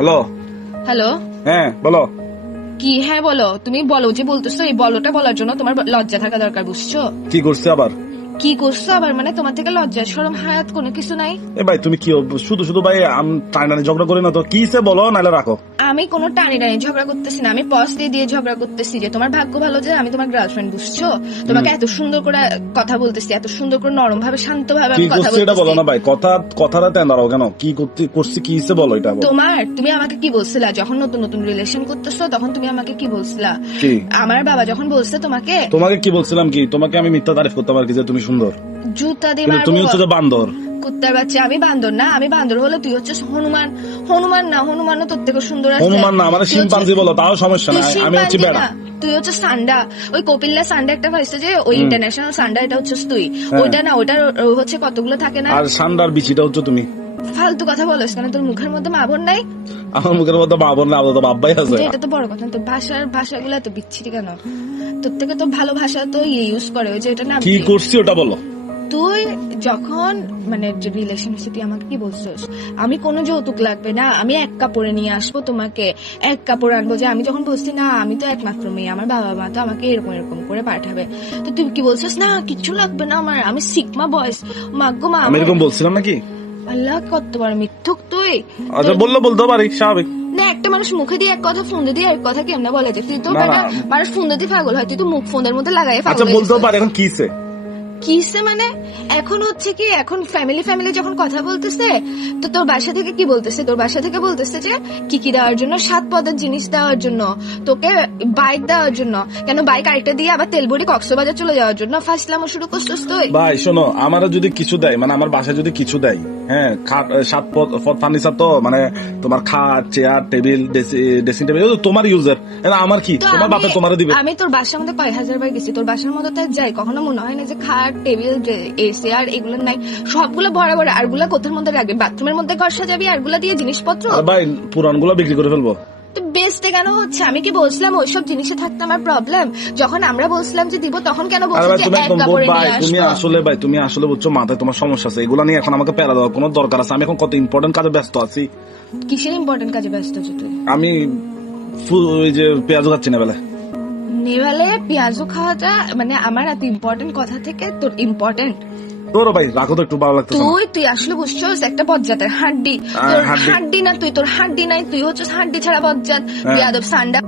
Hello hello, হ্যাঁ বলো। কি হ্যাঁ বলো? তুমি বলো যে বলতেছো, এই বলোটা বলার জন্য তোমার লজ্জা থাকা দরকার, বুঝছো? কি করছে আবার? কি করছো আবার মানে? তোমার থেকে লজ্জা শরম হায়াত কোনো কিছু নাই? এ ভাই তুমি কি শুধু শুধু ভাই টাইনানি ঝগড়া করি না তো, কি সে বলো নাহলে রাখো। আমি কোনো টানি টানি ঝগড়া করতেছি না, আমি পজ দিয়ে দিয়ে ঝগড়া করতেছি যে তোমার ভাগ্য ভালো যে আমি তোমার গার্লফ্রেন্ড, বুঝছো? তোমাকে এত সুন্দর করে কথা বলতেছি, এত সুন্দর করে নরম ভাবে শান্ত ভাবে কি আমি কথা করছে এটা বলো বলতেছি। না ভাই, কথাটা তেন দাঁড়াও কেন, কি করছি কি সে বলো এটা বলো। তুমি আমাকে কি বলছিলা যখন নতুন নতুন রিলেশন করতেছো? তখন তুমি আমাকে কি বলছিলা? কি আমার বাবা যখন বলছে তোমাকে কি বলছিলাম, কি তোমাকে আমি মিথ্যা তারিফ করতে পারি যে তুমি সুন্দর, জুতা দিয়ে কিন্তু তুমি হচ্ছে মারবো? যে বান্দর। কুত্তার বাচ্চা, আমি বান্দর না? আমি বান্দর হলে তুই হচ্ছে হনুমান। হনুমান না, হনুমানও তোর থেকে সুন্দর আছে। হনুমান না মানে তুই শিম্পাঞ্জি বলো তাও সমস্যা তুই নাই, আমি হচ্ছে শিম্পাঞ্জি বেড়া। না, তুই হচ্ছে সান্ডা। ওই কপিল্লা সান্ডা একটা পাইছে যে, ওই ইন্টারন্যাশনাল সান্ডা, এটা হচ্ছে তুই। হ্যাঁ। ওইটা না, ওইটার হচ্ছে কতগুলো থাকে না। আর সান্ডার বিচিটা হচ্ছে তুমি। ফালতু কথা বলিস কেন? তোর মুখের মধ্যে মাবন নাই? আমার মুখের মধ্যে বাবর না, তো বাব্বাই আছে। এটা তো বড় কথা না, তোর ভাষাগুলো এত বিচ্ছিরি কেন? তোর থেকে তো ভালো ভাষা তো ইউজ করে, ওই যে এটা না। কি করছি ওটা বলো। তুই যখন মানে রিলেশনশিপে আমাকে কি বলছিস, আমি কোনো যৌতুক লাগবে না, আমি এক কাপড়ে নিয়ে আসবো তোমাকে, এক কাপড় আনবো। যে আমি যখন বলছি না আমি তো একমাত্র মেয়ে, আমার বাবা মা তো আমাকে এরকম এরকম করে পাঠাবে, তো তুই কি বলছিস না কিচ্ছু লাগবে না আমার, আমি সিগমা বয়স মাগ্গো মা। আমি এরকম বলছিলাম নাকি? আল্লাহ কত বড় মিথ্যুক তুই। আচ্ছা বলতে পারি, স্বাভাবিক না, একটা মানুষ মুখে দিয়ে এক কথা, ফোন দিয়ে এক কথা কেমনে বলে? যে তুই তো না, না। মানুষ ফোন দিয়ে পাগল হয়, তুই তো মুখ ফোনের মধ্যে লাগাই আচ্ছা পাগল বলতেও পারি, এখন কিসে কিসে মানে? এখন হচ্ছে কি, এখন ফ্যামিলি যখন কথা বলতেছে, তো তোর বাসা থেকে কি বলতেছে? তোর বাসা থেকে বলতেছে যে কি দেওয়ার জন্য, 7 পদের জিনিস দেওয়ার জন্য, তোকে বাইক দেওয়ার জন্য। কেন বাইক আরেকটা দিয়ে আবার তেলবড়ি কক্সবাজার চলে যাওয়ার জন্য ফাঁসলামও শুরু করছিস তুই? ভাই শোনো, আমারও যদি কিছু দেয়, মানে আমার বাসায় যদি কিছু দেয়, হ্যাঁ 7 পদ ফার্নিচার, তো মানে তোমার খাট চেয়ার টেবিল ড্রেসিং টেবিল তোমার ইউজার, আমার কি তো তোমার বাপে তোমার দিবে। আমি তোর বাসার মধ্যে কয় হাজার বার গেছি, তোর বাসার মধ্যে তো যাই, কখনো মনে হয় না যে খাট টেবিল এসি আর এগুলো নাই? সবগুলো ভরা ভরা, আর গুলা কোথার মধ্যে রাখবি? বাথরুমের মধ্যে ঘর সাজাবি আর গুলা দিয়ে জিনিসপত্র? আর ভাই পুরানগুলো বিক্রি করে ফেলবো। তো বেচতে কেন হচ্ছে? আমি কি বলছিলাম ওইসব জিনিসে থাকতে আমার প্রবলেম? যখন আমরা বলছিলাম যে দিব, তখন কেন আরে বলছিস ভাই যে তুমি এক একদম কাপড়ে ভাই, নিয়ে তুমি আসবো? আসলে ভাই তুমি আসলে বুঝছো মাথায় তোমার সমস্যা আছে, এগুলা নিয়ে এখন আমাকে প্যারা দেওয়ার কোনো দরকার আছে? আমি এখন কত ইম্পর্টেন্ট কাজে ব্যস্ত আছি। কিসের ইম্পর্টেন্ট কাজে ব্যস্ত আছো তুই? আমি ওই যে পেঁয়াজ খাচ্ছি না বেলা। নেভালে পেঁয়াজও খাওয়াটা মানে আমার এত ইম্পর্টেন্ট কথা থেকে তোর ইম্পর্টেন্ট? তোরও ভাই রাখো তো, একটু ভালো লাগতেছে না। তুই আসলে বুঝছস একটা বজ্জাতের হাড্ডি। তোর হাড্ডি? হাড্ডি না, তুই তোর হাড্ডি নাই, তুই হচ্ছে হাড্ডি ছাড়া বজ্জাত, বেয়াদব সান্ডা।